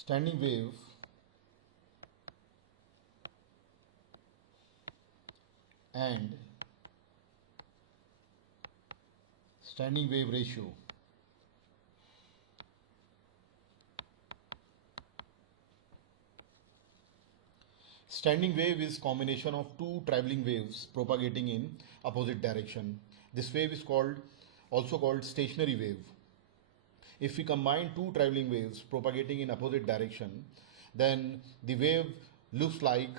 Standing wave and standing wave ratio. Standing wave is combination of two traveling waves propagating in opposite direction. This wave is also called stationary wave. If we combine two traveling waves propagating in opposite direction, then the wave looks like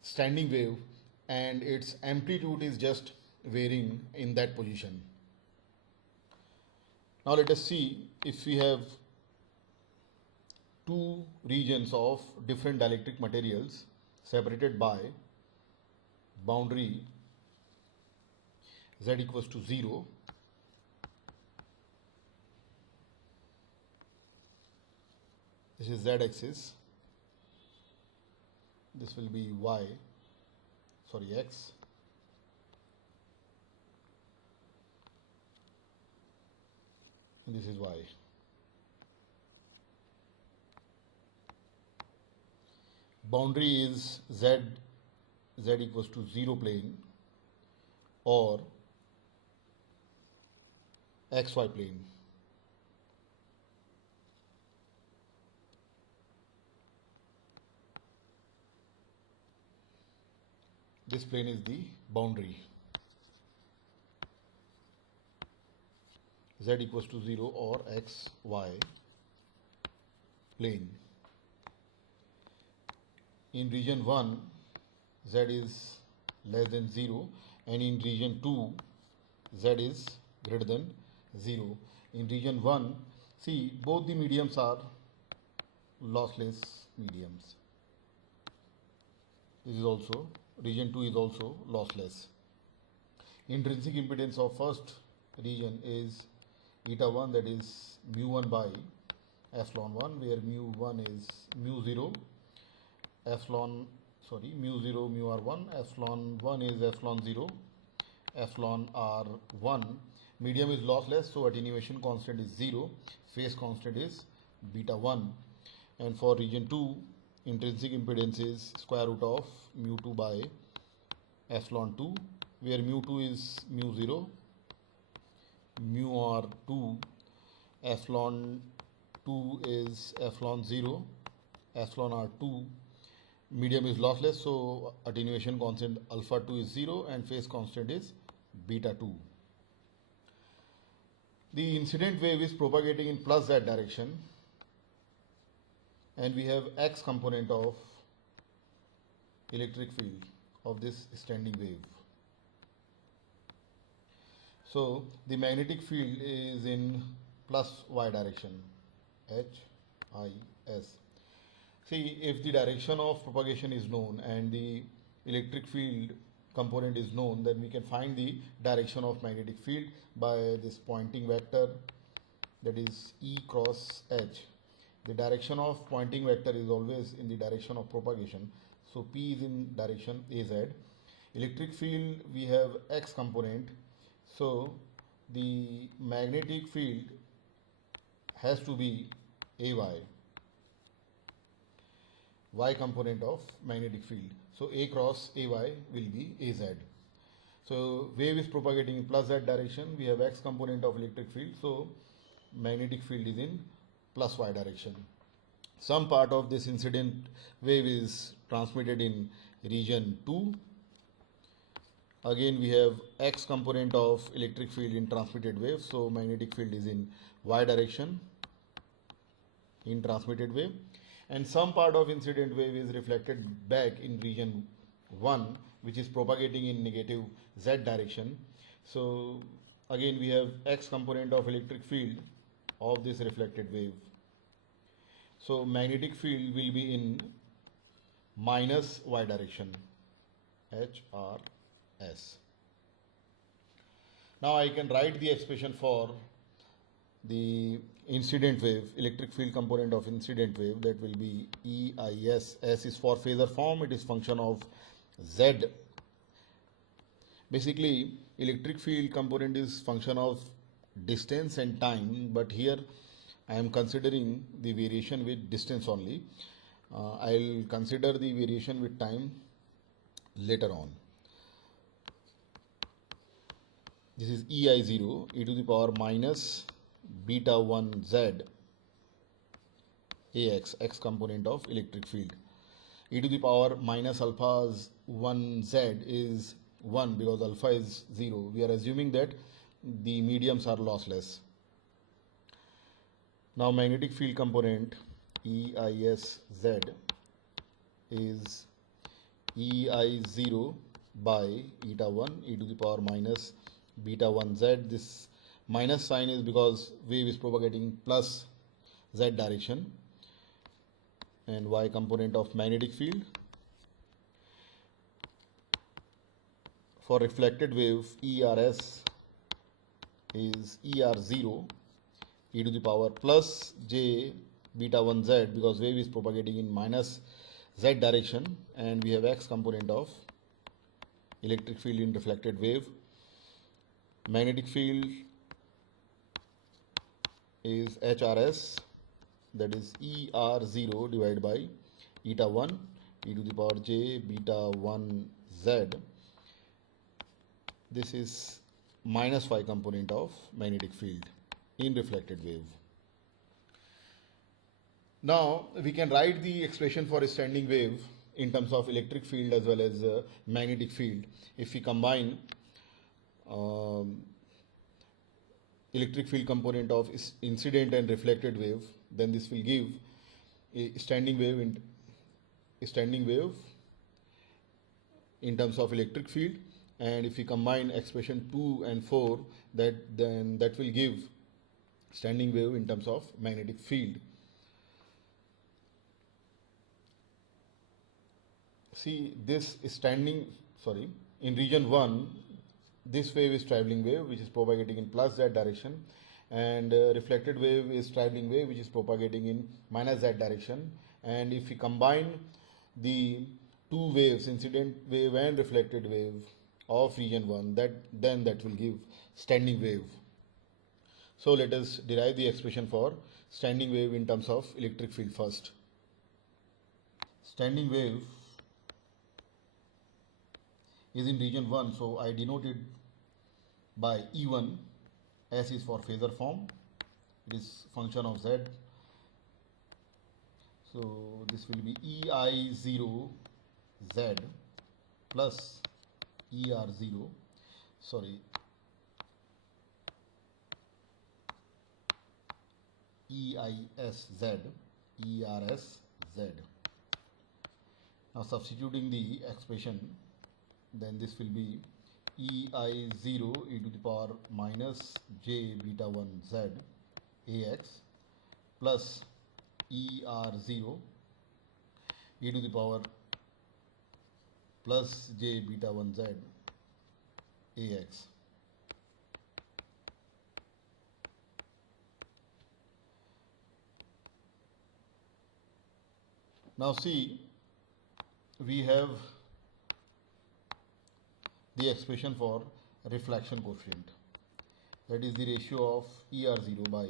standing wave and its amplitude is just varying in that position. Now let us see if we have two regions of different dielectric materials separated by boundary z equals to 0. This is z axis, this will be x, and this is y. Boundary is z equals to 0 plane or xy plane. This plane is the boundary. Z equals to 0 or xy plane. In region 1, z is less than 0, and in region 2, z is greater than 0. In region 1, see, both the mediums are lossless mediums. This is also, region 2 is also lossless. Intrinsic impedance of first region is eta 1, that is mu 1 by epsilon 1, where mu 1 is mu 0, mu 0 mu r1, epsilon 1 is epsilon 0, epsilon r1. Medium is lossless, so attenuation constant is 0, phase constant is beta 1, and for region 2 intrinsic impedance is square root of mu 2 by epsilon 2, where mu 2 is mu 0, mu r2, epsilon 2 is epsilon 0, epsilon r2. Medium is lossless, so attenuation constant alpha 2 is 0 and phase constant is beta 2. The incident wave is propagating in plus z direction, and we have x component of electric field of this standing wave. So the magnetic field is in plus y direction, H, I, S. See, if the direction of propagation is known and the electric field component is known, then we can find the direction of magnetic field by this pointing vector, that is E cross H. The direction of pointing vector is always in the direction of propagation, so P is in direction AZ. Electric field, we have X component, so the magnetic field has to be AY, Y component of magnetic field. So A cross AY will be AZ. So wave is propagating in plus Z direction. We have X component of electric field. So magnetic field is in plus Y direction. Some part of this incident wave is transmitted in region 2. Again, we have X component of electric field in transmitted wave. So magnetic field is in Y direction in transmitted wave. And some part of incident wave is reflected back in region 1, which is propagating in negative Z direction. So again, we have X component of electric field of this reflected wave. So magnetic field will be in minus Y direction, HRS. Now I can write the expression for the incident wave, electric field component of incident wave, that will be EIS. S is for phasor form, it is function of Z. Basically, electric field component is function of distance and time, but here I am considering the variation with distance only. I'll consider the variation with time later on. This is ei0 e to the power minus beta 1 z ax, x component of electric field. E to the power minus alpha 1 z is 1 because alpha is 0. We are assuming that the mediums are lossless. Now magnetic field component EIS Z is EI0 by eta 1 e to the power minus beta 1 z. This minus sign is because wave is propagating plus z direction, and y component of magnetic field. For reflected wave, ERS is ER0 e to the power plus j beta 1 z because wave is propagating in minus z direction, and we have x component of electric field in reflected wave. Magnetic field is HRS, that is ER0 divided by eta 1 e to the power j beta 1 z. This is minus y component of magnetic field in reflected wave. Now we can write the expression for a standing wave in terms of electric field as well as magnetic field. If we combine electric field component of incident and reflected wave, then this will give a standing wave in terms of electric field. And if we combine expression 2 and 4, then that will give standing wave in terms of magnetic field. See, this is in region 1, this wave is traveling wave which is propagating in plus z direction, and reflected wave is traveling wave which is propagating in minus z direction. And if we combine the two waves, incident wave and reflected wave of region 1, then that will give standing wave. So let us derive the expression for standing wave in terms of electric field first. Standing wave is in region 1, so I denote it by E1. S is for phasor form, it is function of Z. So this will be EI0 Z plus ER0, EIS Z, ERS Z. Now substituting the expression, then this will be EI0 e to the power minus j beta 1 z AX plus ER0 e to the power plus j beta 1 z AX. Now see, we have the expression for reflection coefficient, that is the ratio of ER0 by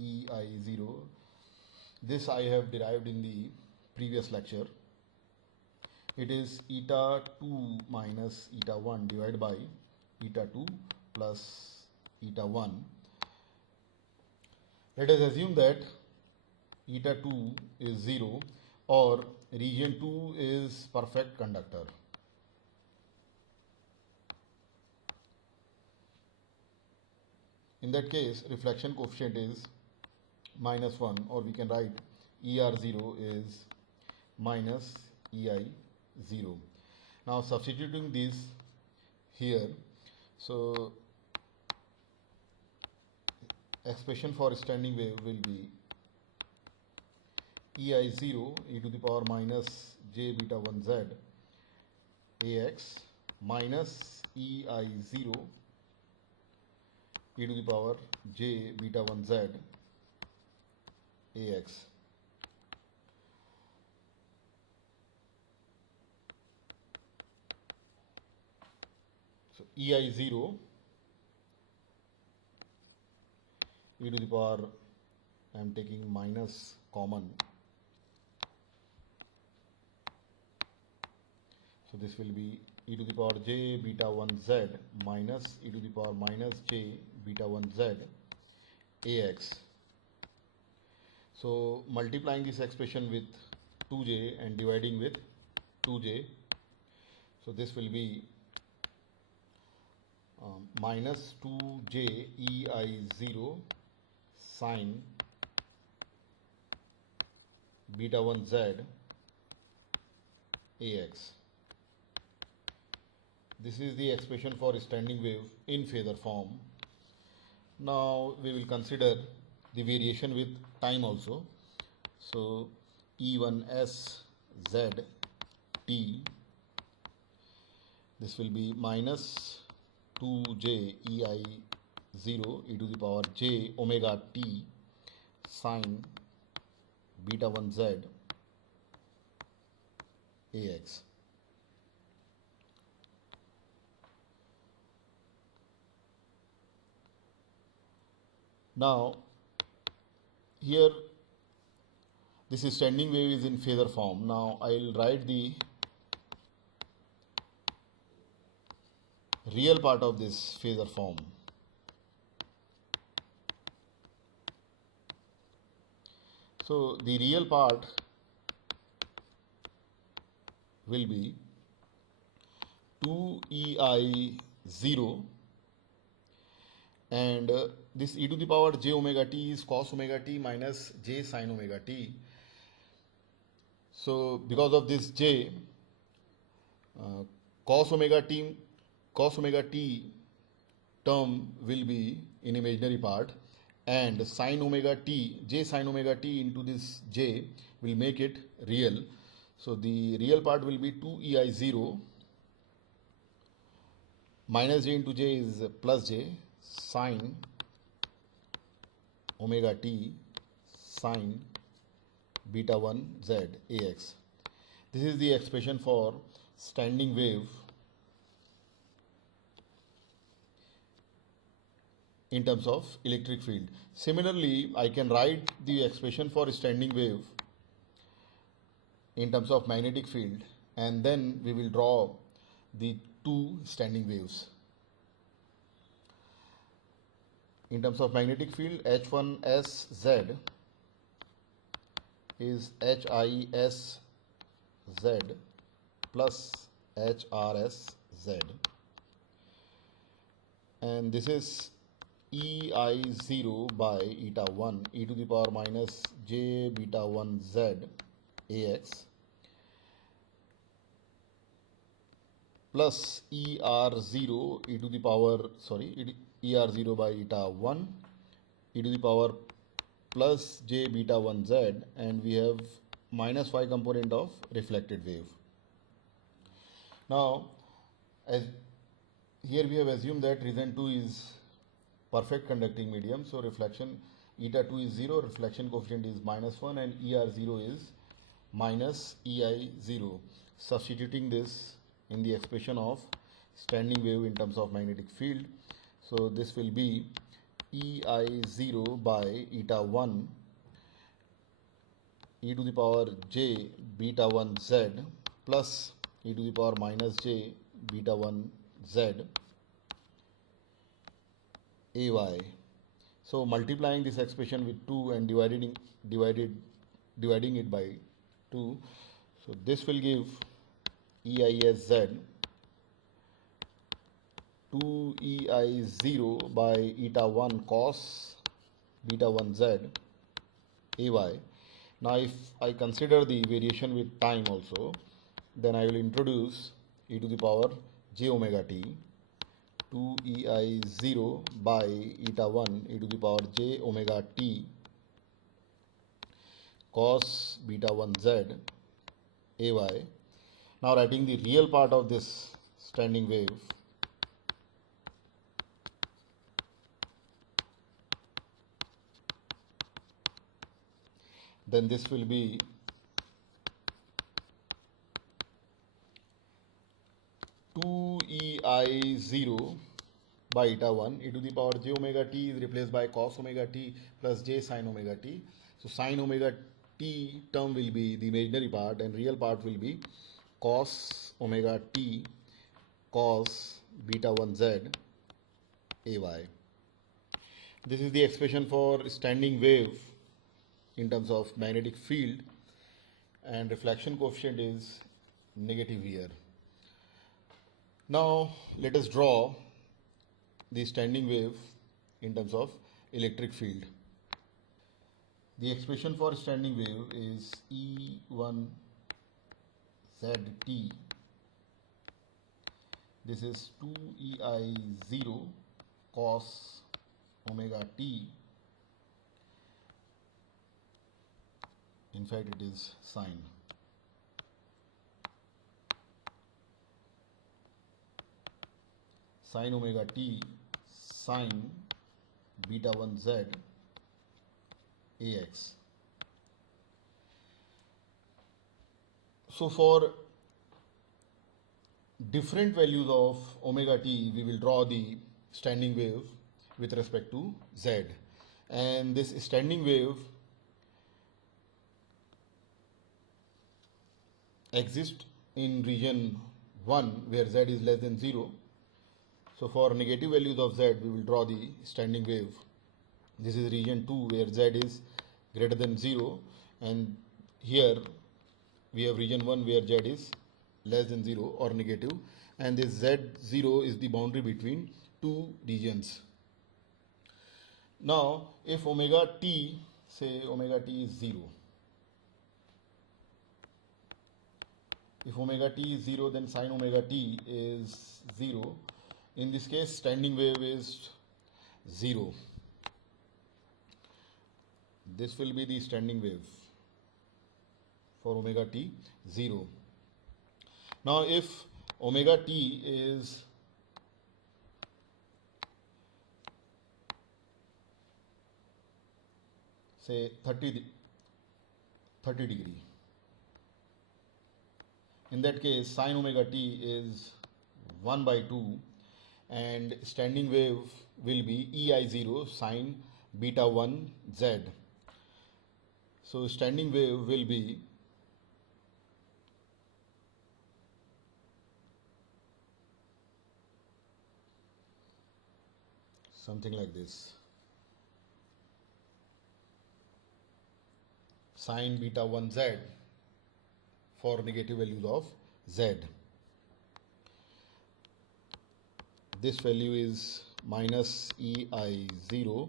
EI0. This I have derived in the previous lecture. It is eta 2 minus eta 1 divided by eta 2 plus eta 1. Let us assume that eta 2 is 0 or region 2 is perfect conductor. In that case, reflection coefficient is minus 1, or we can write ER0 is minus EI0. Now substituting this here, so expression for standing wave will be EI0 e to the power minus j beta 1 z AX minus EI0 e to the power j beta 1 z AX. So EI0 e to the power I am taking minus common. So this will be e to the power j beta 1 z minus e to the power minus j beta 1 z ax. So multiplying this expression with 2j and dividing with 2j, so this will be minus 2j ei0 sine beta 1 z ax. This is the expression for standing wave in phasor form. Now we will consider the variation with time also. So E1s z t, this will be minus 2j ei0 e to the power j omega t sine beta 1 z ax. Now here this is standing wave is in phasor form. Now I will write the real part of this phasor form. So the real part will be 2ei0 and this e to the power j omega t is cos omega t minus j sin omega t. So because of this j, cos omega t term will be in imaginary part, and sin omega t, j sin omega t into this j will make it real. So the real part will be 2ei0 minus j into j is plus j sin omega t sin beta 1 z ax. This is the expression for standing wave in terms of electric field. Similarly, I can write the expression for standing wave in terms of magnetic field, and then we will draw the two standing waves. In terms of magnetic field, H1SZ is HISZ plus HRSZ, and this is EI0 by eta 1 e to the power minus j beta 1 z ax plus ER0 e to the power ER0 by eta 1 e to the power plus j beta 1 z, and we have minus y component of reflected wave. Now, as here we have assumed that region 2 is perfect conducting medium, so reflection eta 2 is 0, reflection coefficient is minus 1, and ER0 is minus EI0. Substituting this in the expression of standing wave in terms of magnetic field, so this will be EI0 by eta 1 e to the power j beta 1 z plus e to the power minus j beta 1 z ay. So multiplying this expression with 2 and dividing it by 2, so this will give EISZ 2EI0 by eta 1 cos beta 1 z ay. Now if I consider the variation with time also, then I will introduce e to the power j omega t 2ei0 by eta 1 e to the power j omega t cos beta 1 z ay. Now writing the real part of this standing wave, then this will be 2EI0 by eta 1. E to the power j omega t is replaced by cos omega t plus j sin omega t. So sin omega t term will be the imaginary part and real part will be cos omega t cos beta 1 z ay. This is the expression for standing wave in terms of magnetic field, and reflection coefficient is negative here. Now let us draw the standing wave in terms of electric field. The expression for standing wave is E1 zt. This is 2ei0 cos omega t. In fact, it is sine. Sine omega t sine beta 1 z ax. So for different values of omega t, we will draw the standing wave with respect to z, and this standing wave exists in region 1 where z is less than 0. So for negative values of z, we will draw the standing wave. This is region 2 where z is greater than 0, and here we have region 1 where z is less than 0 or negative, and this z0 is the boundary between two regions. Now if omega t, say omega t is 0, if omega t is 0, then sine omega t is 0. In this case, standing wave is 0. This will be the standing wave for omega t 0. Now if omega t is say 30 degree, in that case sine omega t is 1 by 2 and standing wave will be ei0 sine beta 1 z. So standing wave will be something like this, sine beta 1 z for negative values of z. This value is minus ei0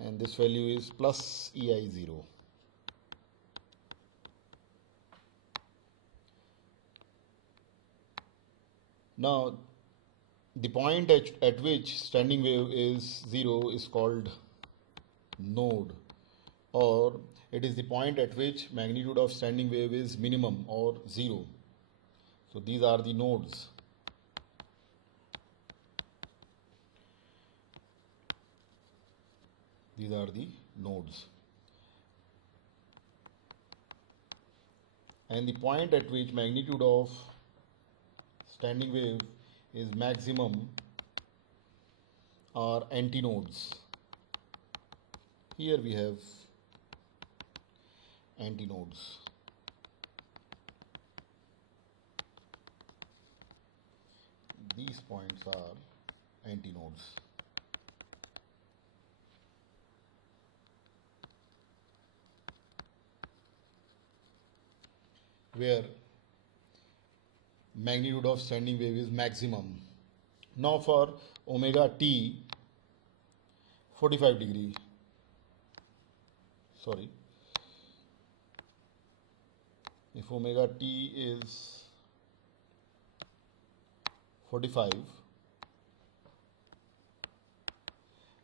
and this value is plus ei0. Now the point at which standing wave is 0 is called node, or it is the point at which magnitude of standing wave is minimum or 0. So these are the nodes. These are the nodes. And the point at which magnitude of standing wave is maximum are antinodes. Here we have antinodes. These points are antinodes. Where magnitude of standing wave is maximum. Now for omega t 45 degree, sorry, if omega t is 45,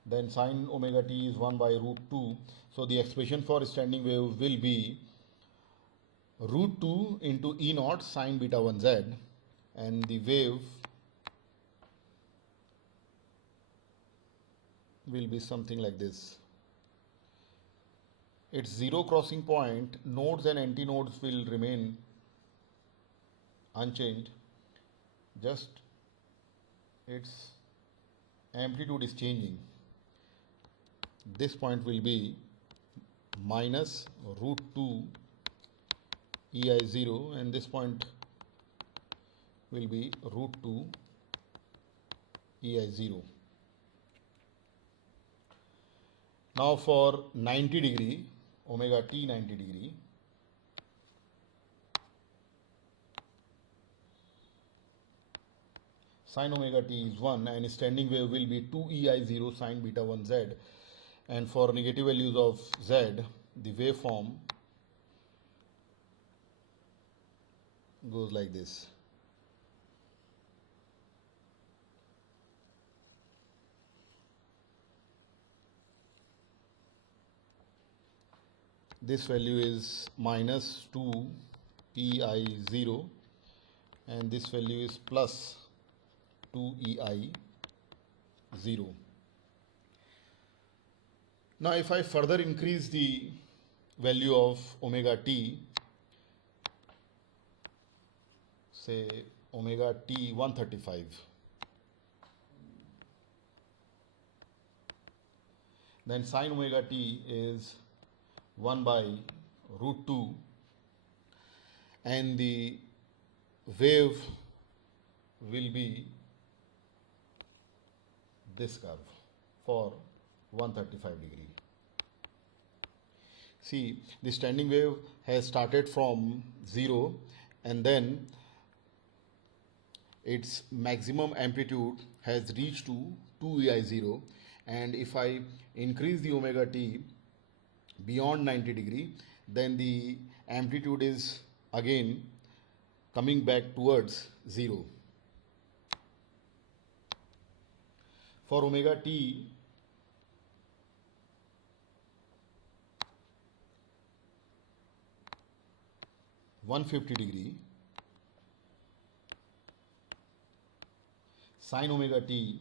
then sine omega t is 1 by root 2. So the expression for standing wave will be root 2 into E naught sine beta 1 z, and the wave will be something like this. Its zero crossing point, nodes and antinodes will remain unchanged, just its amplitude is changing, this point will be minus root 2 ei0, and this point will be root 2 ei0. Now for 90 degree, omega t 90 degree, sin omega t is 1 and standing wave will be 2 ei0 sin beta 1 z, and for negative values of z, the waveform goes like this. This value is minus 2 ei0 and this value is plus 2 ei0. Now if I further increase the value of omega t, say omega t 135, then sin omega t is 1 by root 2 and the wave will be this curve for 135 degree. See, the standing wave has started from 0 and then its maximum amplitude has reached to 2 ei0, and if I increase the omega t beyond 90 degree, then the amplitude is again coming back towards 0. For omega t, (150°), sin omega t,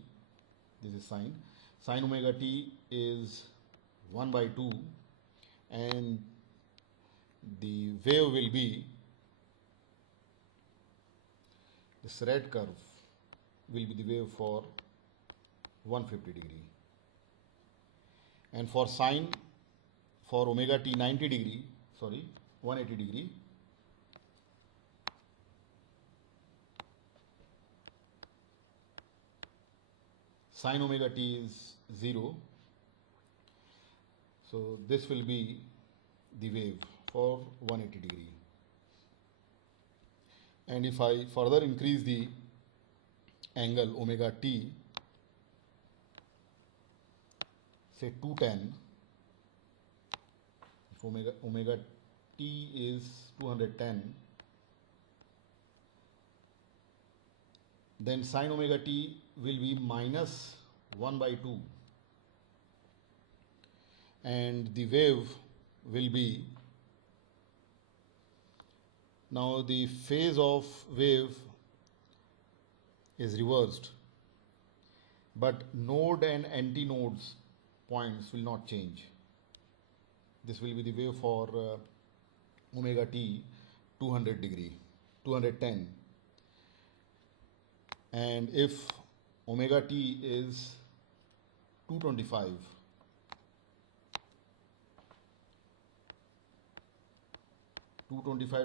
this is sin omega t is 1 by 2 and the wave will be, this red curve will be the wave for 150°. And for omega t 180°, sin omega t is 0. So this will be the wave for 180°. And if I further increase the angle omega t, say 210, if omega t is 210, then sin omega t will be minus 1 by 2 and the wave will be, now the phase of wave is reversed, but node and antinodes points will not change. This will be the wave for omega t 210, and if omega t is 225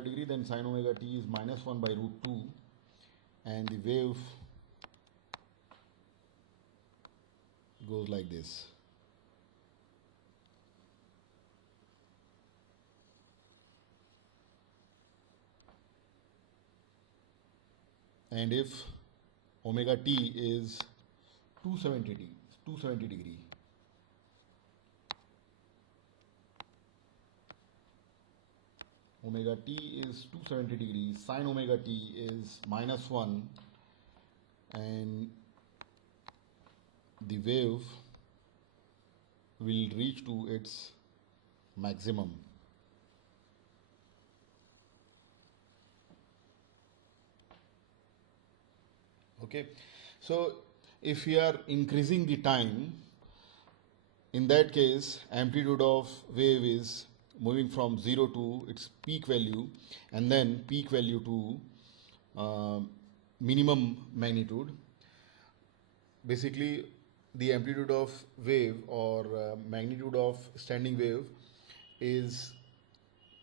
degree, then sin omega t is minus 1 by root 2 and the wave goes like this. And if omega t is 270 degree, omega t is 270 degrees, sin omega t is minus 1 and the wave will reach to its maximum. Okay, so if we are increasing the time, in that case amplitude of wave is moving from 0 to its peak value and then peak value to minimum magnitude. Basically the amplitude of wave or magnitude of standing wave is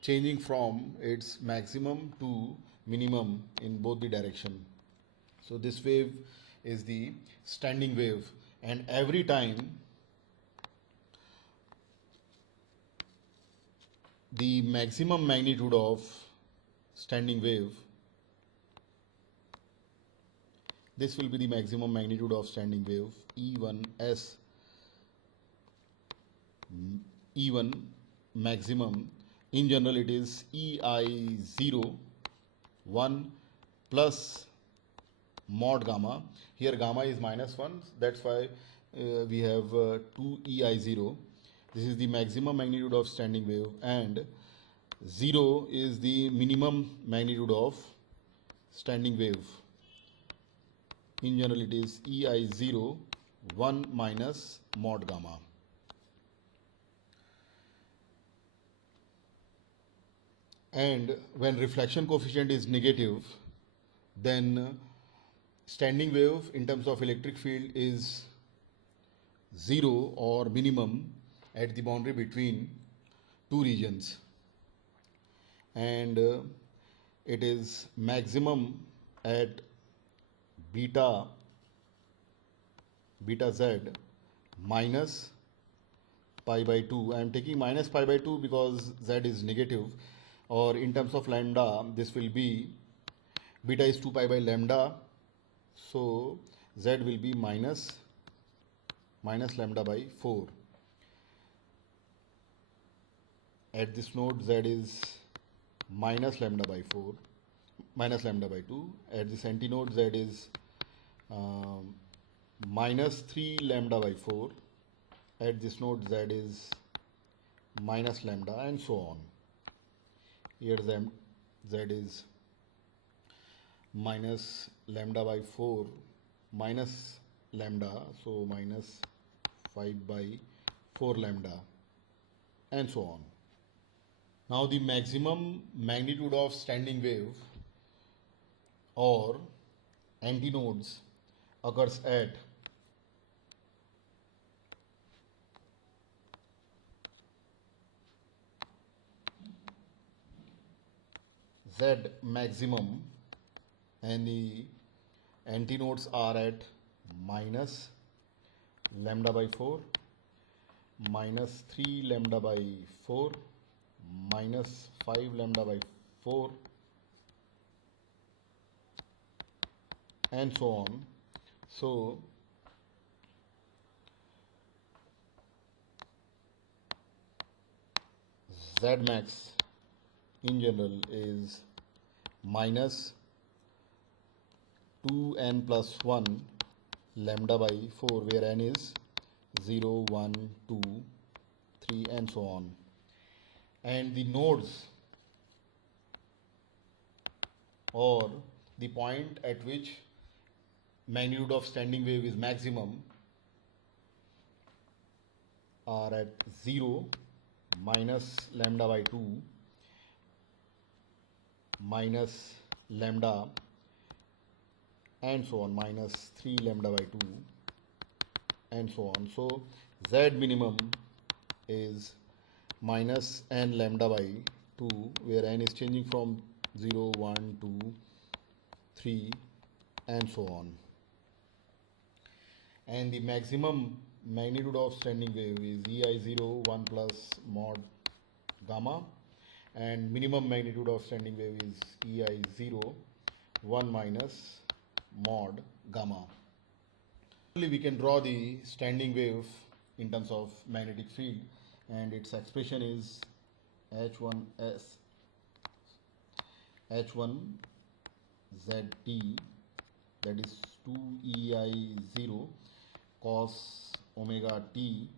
changing from its maximum to minimum in both the direction. So this wave is the standing wave, and every time the maximum magnitude of standing wave, this will be the maximum magnitude of standing wave E1S, E1 maximum. In general it is EI0 1 plus mod gamma. Here gamma is -1, that's why we have 2 EI0. This is the maximum magnitude of standing wave, and 0 is the minimum magnitude of standing wave. In general it is EI0 1 minus mod gamma. And when reflection coefficient is negative, then standing wave in terms of electric field is 0 or minimum at the boundary between two regions, and it is maximum at beta z minus pi by 2. I am taking minus pi by 2 because z is negative, or in terms of lambda this will be, beta is 2 pi by lambda, so z will be minus lambda by 4. At this node z is minus lambda by 4, minus lambda by 2. At this antinode z is minus 3 lambda by 4. At this node z is minus lambda, and so on. Here z is minus lambda by 4 minus lambda, so minus 5 by 4 lambda, and so on. Now the maximum magnitude of standing wave or antinodes occurs at Z maximum, and the antinodes are at minus lambda by 4, minus 3 lambda by 4, minus 5 lambda by 4, and so on. So Z max in general is minus 2n plus 1 lambda by 4, where n is 0, 1, 2, 3, and so on. And the nodes, or the point at which magnitude of standing wave is maximum, are at 0, minus lambda by 2, minus lambda, and so on, minus 3 lambda by 2, and so on. So Z minimum is minus n lambda by 2, where n is changing from 0, 1, 2, 3, and so on. And the maximum magnitude of standing wave is EI0 1 plus mod gamma, and minimum magnitude of standing wave is EI0 1 minus mod gamma. We can draw the standing wave in terms of magnetic field, and its expression is H1 ZT, that is 2EI0 cos omega t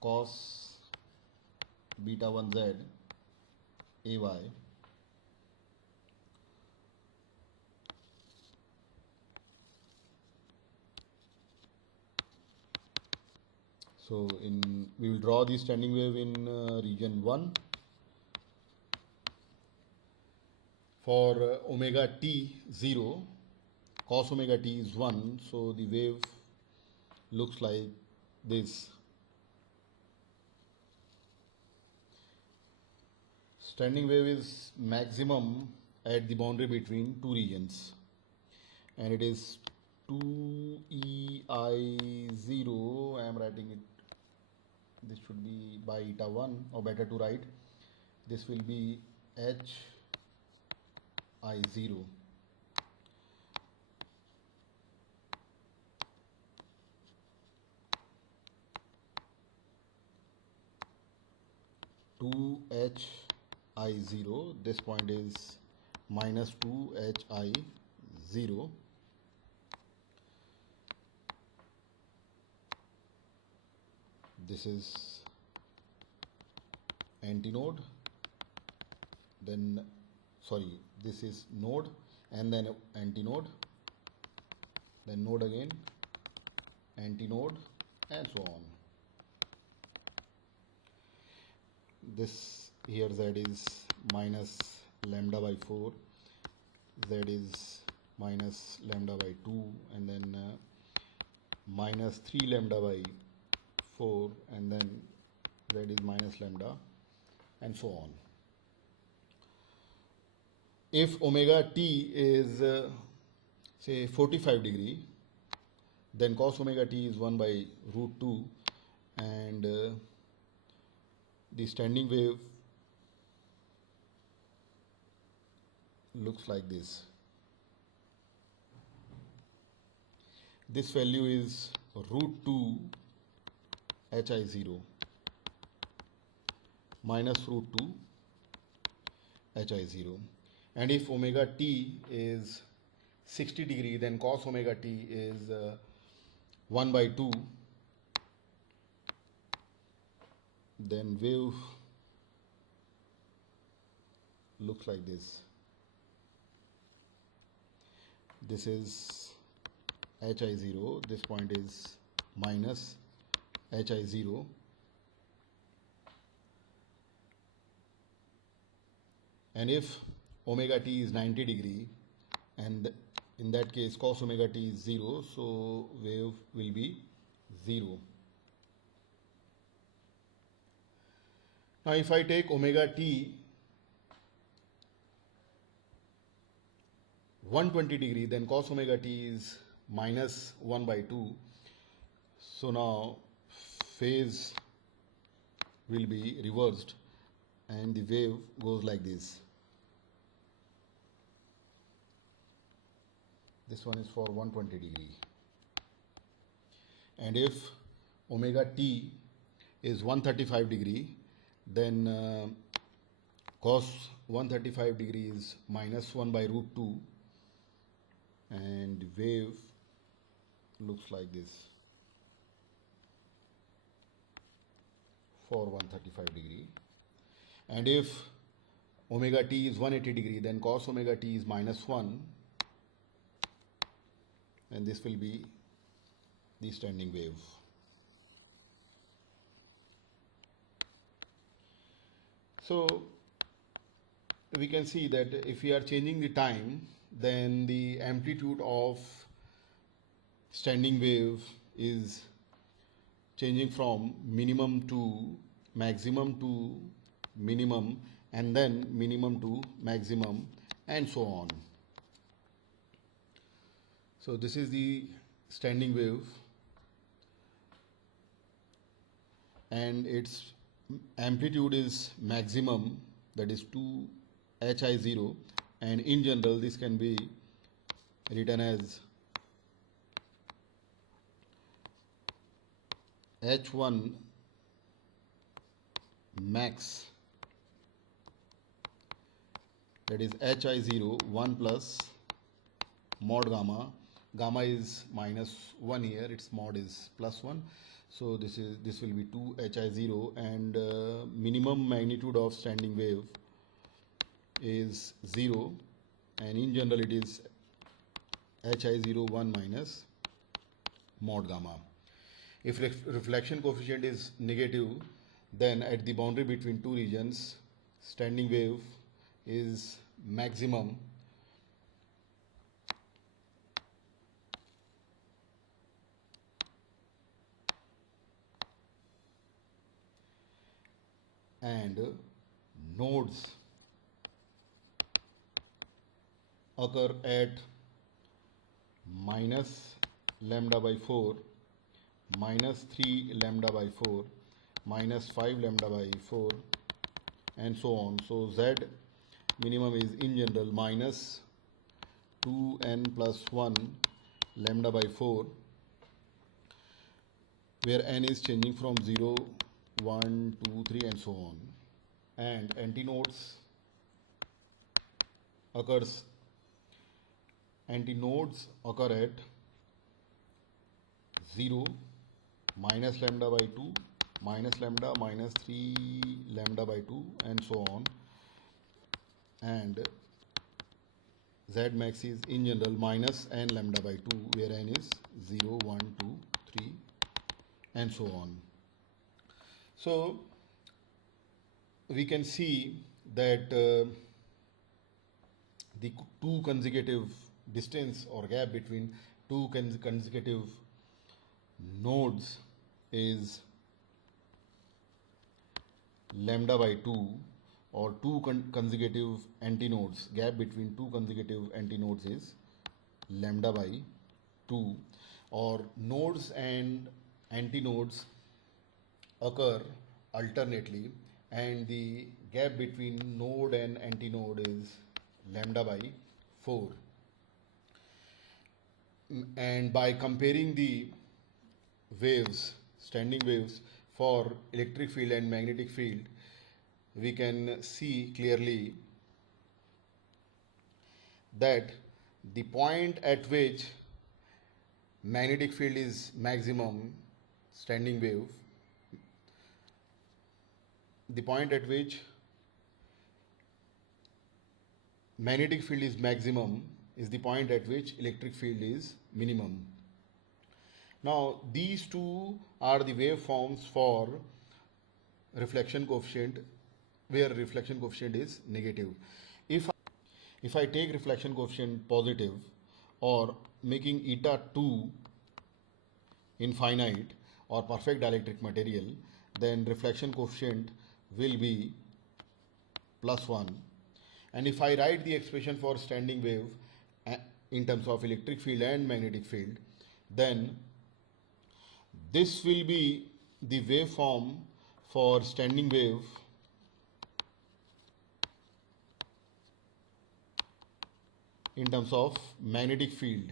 cos beta 1Z AY. So we will draw the standing wave in region 1. For omega t 0, cos omega t is 1, so the wave looks like this. Standing wave is maximum at the boundary between two regions, and it is 2ei0. I am writing it, this should be by eta 1, or better to write, this will be hi0. Two hi0, this point is minus 2hi0. This is antinode, then sorry, this is node and then antinode, then node again, antinode, and so on. This here z is minus lambda by 4, z is minus lambda by 2, and then minus 3 lambda by 4, and then z is minus lambda, and so on. If omega t is say 45 degree, then cos omega t is 1 by root 2, and the standing wave looks like this. This value is root 2 hi0 minus root 2 hi0. And if omega t is 60 degree, then cos omega t is 1 by 2. Then wave looks like this. This is hi0, this point is minus hi0, and if omega t is 90 degree, and in that case cos omega t is 0, so wave will be 0. Now if I take omega t 120 degree, then cos omega t is minus 1 by 2. So now phase will be reversed and the wave goes like this. This one is for 120 degree. And if omega t is 135 degree, then cos 135 degree is minus 1 by root 2, and wave looks like this for 135 degree. And if omega t is 180 degree, then cos omega t is minus 1, and this will be the standing wave. So we can see that if we are changing the time, then the amplitude of standing wave is changing from minimum to maximum to minimum, and then minimum to maximum, and so on. So this is the standing wave, and its amplitude is maximum, that is 2 hi0, and in general this can be written as h1 max, that is hi0 1 plus mod gamma. Gamma is minus 1 here, its mod is plus 1, so this will be 2 hi0, and minimum magnitude of standing wave is 0, and in general it is hi0 1 minus mod gamma. If reflection coefficient is negative, then at the boundary between two regions, standing wave is maximum, and nodes occur at minus lambda by 4, minus 3 lambda by 4, minus 5 lambda by 4, and so on. So Z minimum is in general minus 2n plus 1 lambda by 4, where n is changing from 0, 1, 2, 3, and so on. And antinodes occur at 0, minus lambda by 2, minus lambda, minus 3 lambda by 2, and so on. And Z max is in general minus n lambda by 2, where n is 0, 1, 2, 3, and so on. So we can see that the two consecutive distance or gap between two consecutive nodes is lambda by 2, or two consecutive antinodes, gap between two consecutive antinodes is lambda by 2, or nodes and antinodes occur alternately, and the gap between node and antinode is lambda by 4. And by comparing the waves, standing waves for electric field and magnetic field, we can see clearly that the point at which magnetic field is maximum, standing wave, the point at which magnetic field is maximum is the point at which electric field is minimum. Now these two are the waveforms for reflection coefficient, where reflection coefficient is negative. If I take reflection coefficient positive, or making eta 2 infinite or perfect dielectric material, then reflection coefficient will be plus 1. And if I write the expression for standing wave in terms of electric field and magnetic field, then this will be the waveform for standing wave in terms of magnetic field,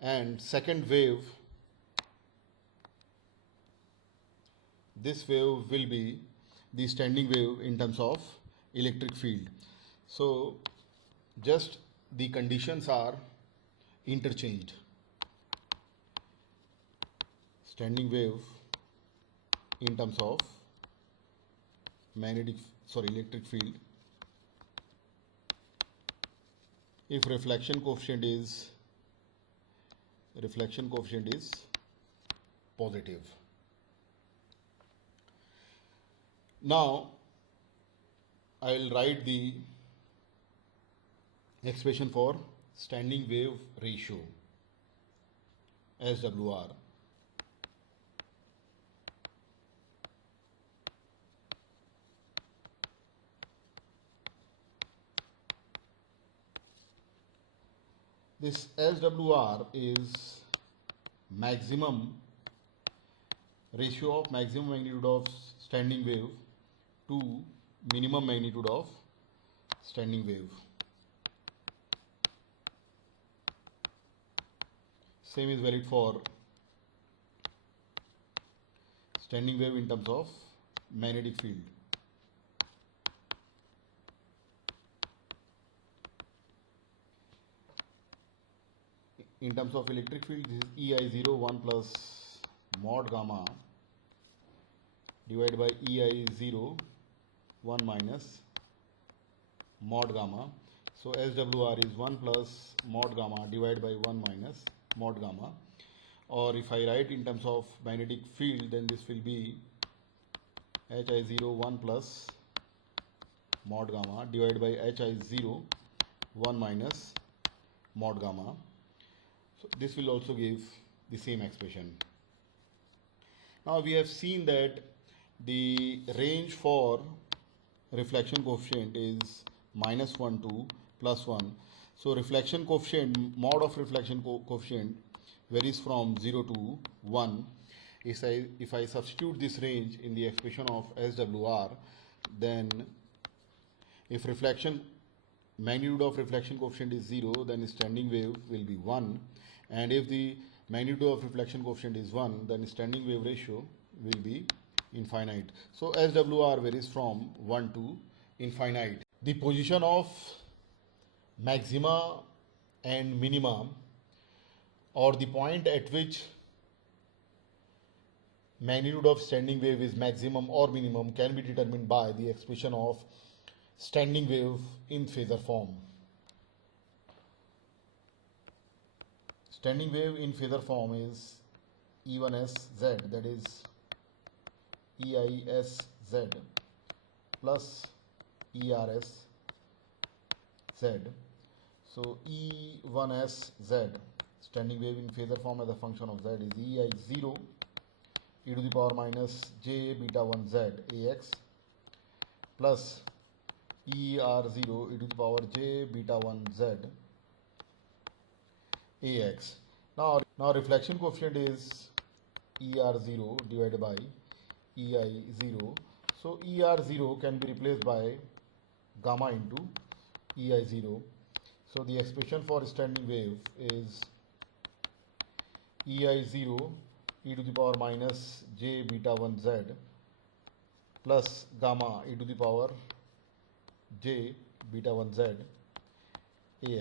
and second wave, this wave will be the standing wave in terms of electric field. So just the conditions are interchanged. Standing wave in terms of electric field, if reflection coefficient is positive. Now I will write the expression for standing wave ratio, SWR. This SWR is maximum ratio of maximum magnitude of standing wave to minimum magnitude of standing wave. Same is valid for standing wave in terms of magnetic field. In terms of electric field, this is EI0 1 plus mod gamma divided by EI0 1 minus mod gamma. So SWR is 1 plus mod gamma divided by 1 minus mod gamma. Or if I write in terms of magnetic field, then this will be HI0 1 plus mod gamma divided by HI0 1 minus mod gamma. So this will also give the same expression. Now we have seen that the range for reflection coefficient is -1 to +1. So reflection coefficient, mod of reflection coefficient varies from 0 to 1. If I substitute this range in the expression of SWR, then if reflection magnitude of reflection coefficient is 0, then standing wave will be 1, and if the magnitude of reflection coefficient is 1, then standing wave ratio will be infinite. So SWR varies from 1 to infinite. The position of maxima and minima, or the point at which magnitude of standing wave is maximum or minimum, can be determined by the expression of standing wave in phasor form. Standing wave in phasor form is E1SZ, that is EISZ plus ERSZ. So E1SZ, standing wave in phasor form as a function of Z, is EI0 e to the power minus j beta 1 z ax plus ER0 e to the power j beta 1 z ax. Now reflection coefficient is ER0 divided by EI0. So ER0 can be replaced by gamma into EI0. So the expression for standing wave is EI0 e to the power minus j beta 1 z plus gamma e to the power j beta 1 z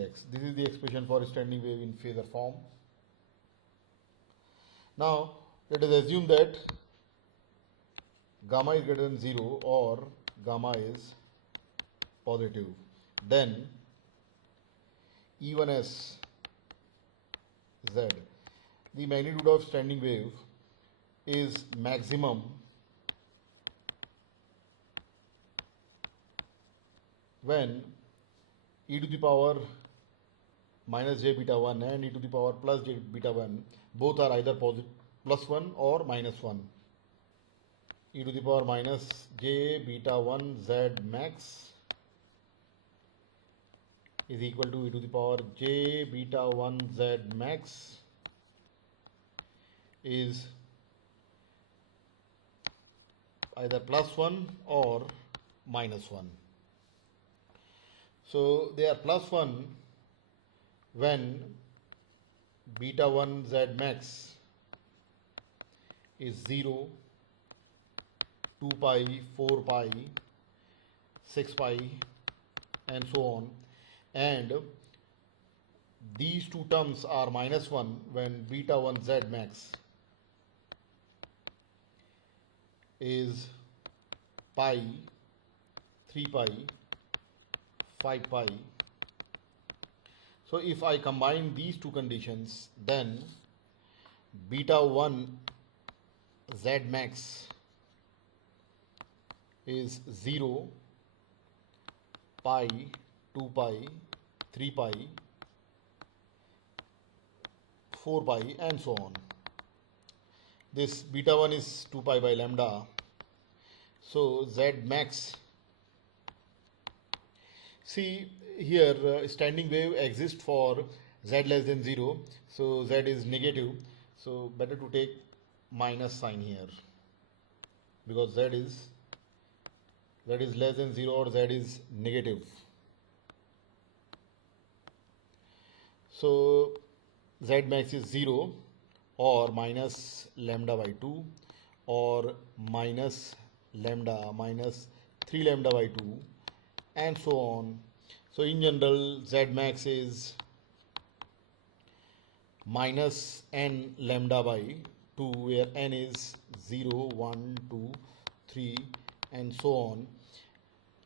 ax. This is the expression for standing wave in phasor form. Now let us assume that gamma is greater than 0 or gamma is positive. Then E1S Z, the magnitude of standing wave, is maximum when e to the power minus j beta 1 and e to the power plus j beta 1 both are either plus 1 or minus 1. E to the power minus j beta 1 z max is equal to e to the power j beta 1 z max is either plus 1 or minus 1. So they are plus 1 when beta 1 z max is 0, 2 pi, 4 pi, 6 pi and so on, and these two terms are minus 1 when beta 1 z max is pi, 3 pi, 5 pi. So if I combine these two conditions, then beta 1 z max is 0, pi, 2 pi, 3 pi, 4 pi and so on. This beta 1 is 2 pi by lambda. So z max, see here standing wave exists for z less than 0, so z is negative, so better to take minus sign here because z is less than 0 or z is negative. So z max is 0 or minus lambda by 2 or minus lambda minus 3 lambda by 2 and so on. So in general z max is minus n lambda by 2, where n is 0, 1, 2, 3 and so on,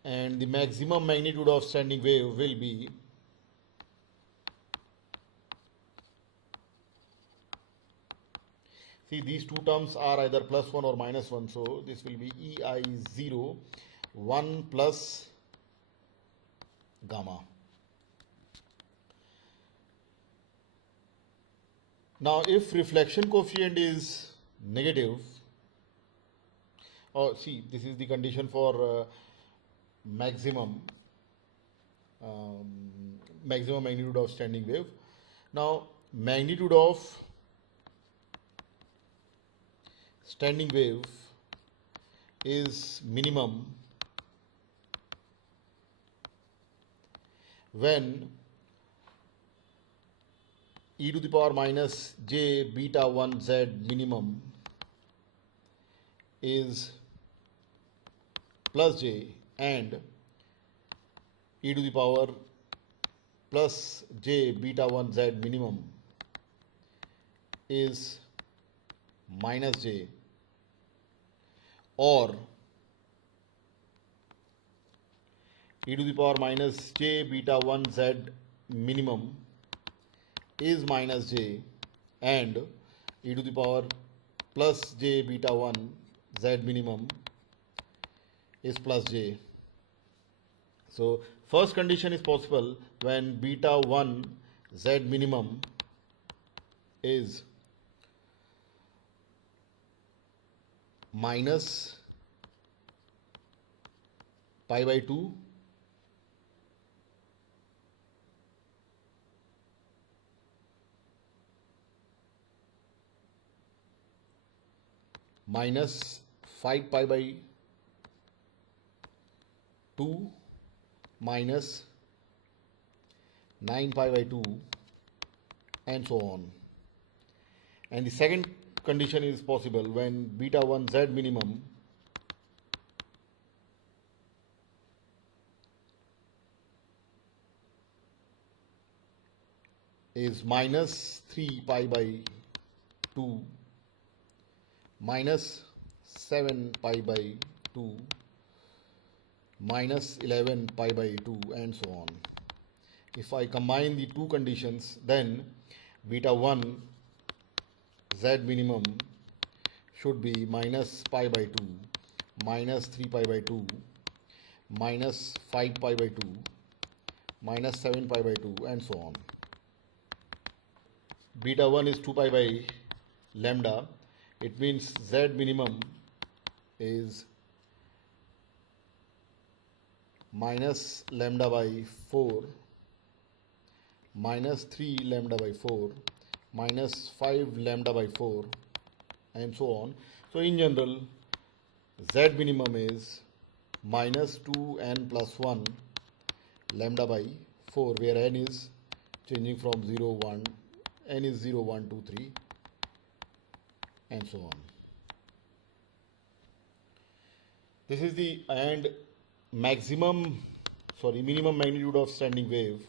and the maximum magnitude of standing wave will be see these two terms are either plus 1 or minus 1, so this will be EI0 1 plus gamma. Now if reflection coefficient is negative, see, this is the condition for maximum um, maximum magnitude of standing wave. Now magnitude of standing wave is minimum when e to the power minus j beta 1 z minimum is plus j and e to the power plus j beta 1 z minimum is minus j, or e to the power minus j beta 1 z minimum is minus j and e to the power plus j beta 1 z minimum is plus j. So first condition is possible when beta 1 z minimum is minus pi by 2 minus 5 pi by 2 minus 9 pi by 2 and so on. And the second condition is possible when beta 1 z minimum is minus 3 pi by 2 minus 7 pi by 2 minus 11 pi by 2 and so on. If I combine the two conditions, then beta 1 z minimum should be minus pi by 2 minus 3 pi by 2 minus 5 pi by 2 minus 7 pi by 2 and so on. Beta 1 is 2 pi by lambda. It means z minimum is minus lambda by 4 minus 3 lambda by 4 minus 5 lambda by 4 and so on. So in general z minimum is minus 2n plus 1 lambda by 4, where n is changing from 0 1, n is 0 1 2 3 and so on. This is the minimum magnitude of standing wave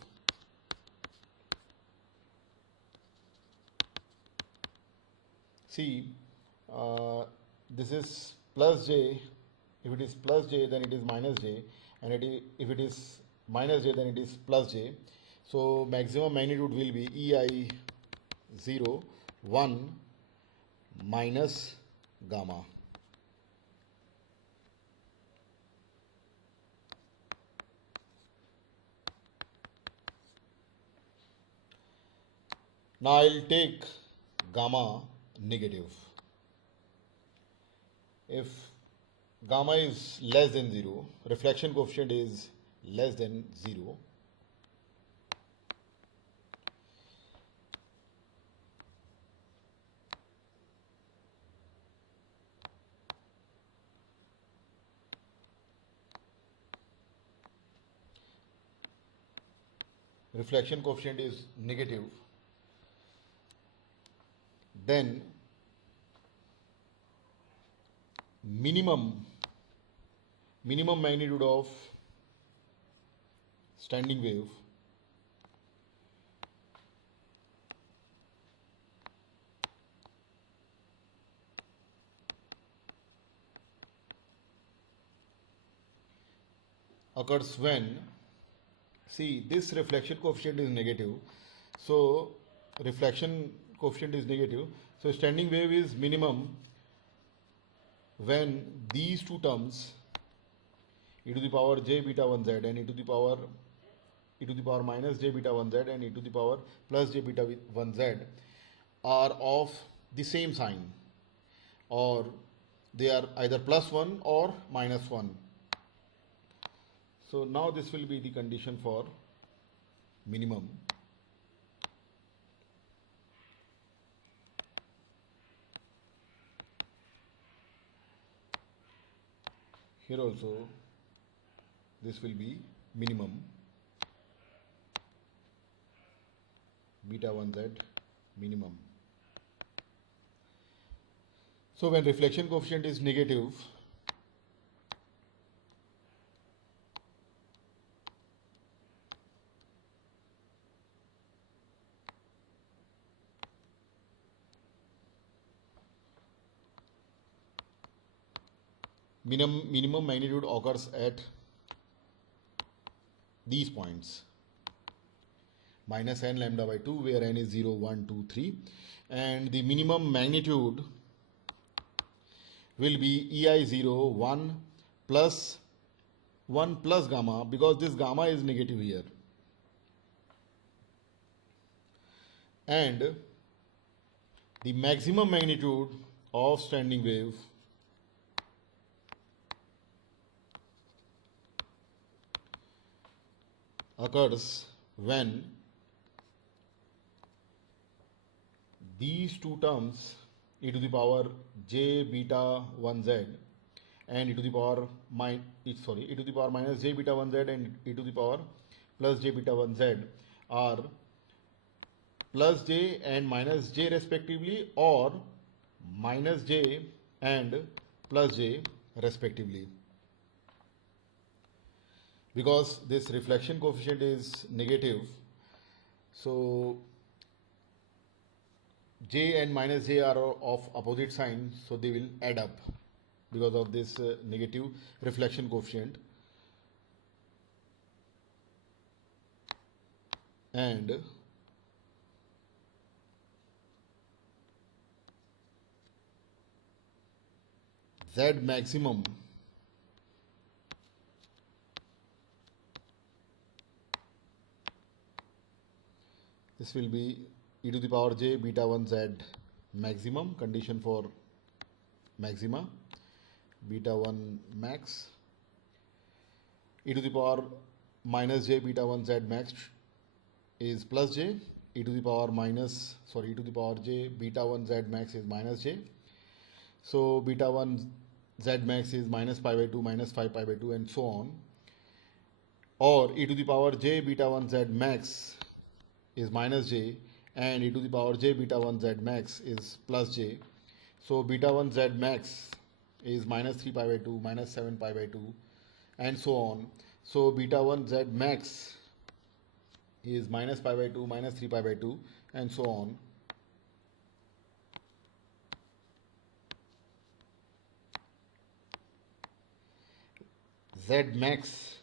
see, this is plus j. If it is plus j, then it is minus j, and if it is minus j, then it is plus j. So maximum magnitude will be ei 0 1 minus gamma. Now I'll take gamma negative. If gamma is less than 0, reflection coefficient is less than 0, reflection coefficient is negative, then minimum magnitude of standing wave occurs when, see, this reflection coefficient is negative, so reflection coefficient is negative, so standing wave is minimum when these two terms, e to the power j beta 1 z and e to the power minus j beta 1 z and e to the power plus j beta 1 z are of the same sign, or they are either plus 1 or minus 1. So now this will be the condition for minimum. Here also this will be minimum, beta 1z minimum. So when reflection coefficient is negative, minimum magnitude occurs at these points, minus n lambda by 2, where n is 0, 1, 2, 3, and the minimum magnitude will be EI0 1 plus gamma, because this gamma is negative here, and the maximum magnitude of standing wave occurs when these two terms, e to the power j beta 1z and e to the power minus j beta 1z and e to the power plus j beta 1z are plus j and minus j respectively, or minus j and plus j respectively. Because this reflection coefficient is negative, so j and minus j are of opposite sign, so they will add up because of this negative reflection coefficient, and Z maximum this will be e to the power j beta 1z maximum, condition for maxima, beta 1 max, e to the power minus j beta 1z max is plus j, e to the power j beta 1z max is minus j. So beta 1 z max is minus pi by 2, minus 5 pi by 2, and so on. Or e to the power j beta 1 z max is minus j, and e to the power j beta 1 z max is plus j. So beta 1 z max is minus 3 pi by 2, minus 7 pi by 2, and so on. So beta 1 z max is minus pi by 2, minus 3 pi by 2, and so on. Z max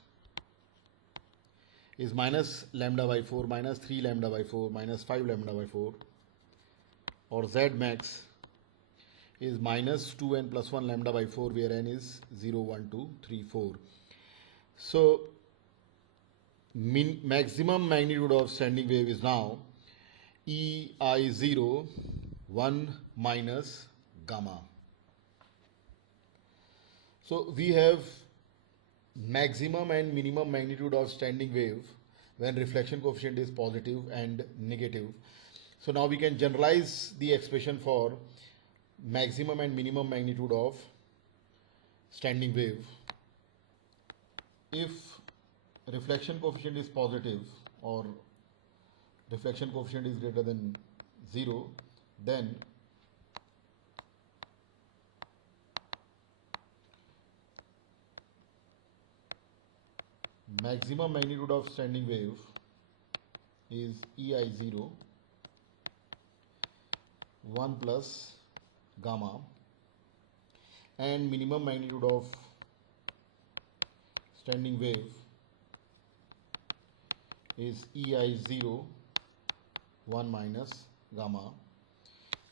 is minus lambda by 4, minus 3 lambda by 4, minus 5 lambda by 4, or Z max is minus 2n plus 1 lambda by 4, where n is 0, 1, 2, 3, 4. So maximum magnitude of standing wave is now EI0 1 minus gamma. So we have maximum and minimum magnitude of standing wave when reflection coefficient is positive and negative. So now we can generalize the expression for maximum and minimum magnitude of standing wave. If reflection coefficient is positive or reflection coefficient is greater than 0, then maximum magnitude of standing wave is EI0 1 plus gamma, and minimum magnitude of standing wave is EI0 1 minus gamma.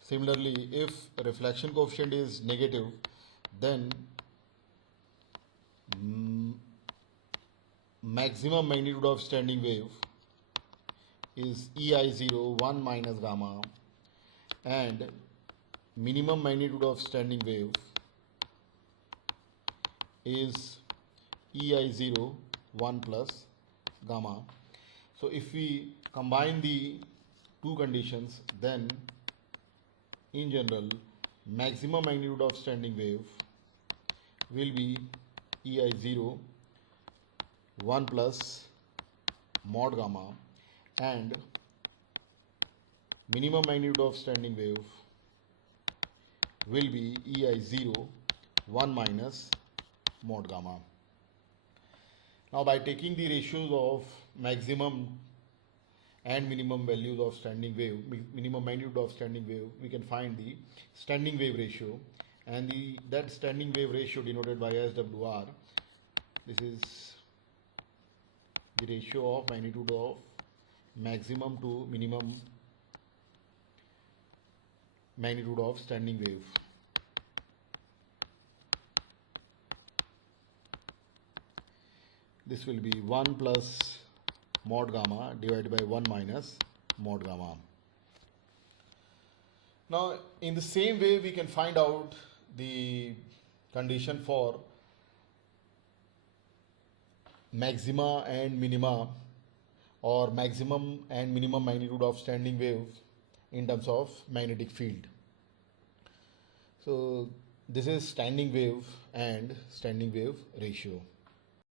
Similarly, if reflection coefficient is negative, then maximum magnitude of standing wave is EI0 1 minus gamma, and minimum magnitude of standing wave is ei0 1 plus gamma. So if we combine the two conditions, then in general maximum magnitude of standing wave will be ei0 1 plus mod gamma, and minimum magnitude of standing wave will be ei0 1 minus mod gamma. Now by taking the ratios of maximum and minimum values of standing wave, minimum magnitude of standing wave, we can find the standing wave ratio, and that standing wave ratio denoted by SWR. This is the ratio of magnitude of maximum to minimum magnitude of standing wave. This will be 1 plus mod gamma divided by 1 minus mod gamma. Now in the same way we can find out the condition for maxima and minima, or maximum and minimum magnitude of standing wave in terms of magnetic field. So this is standing wave and standing wave ratio.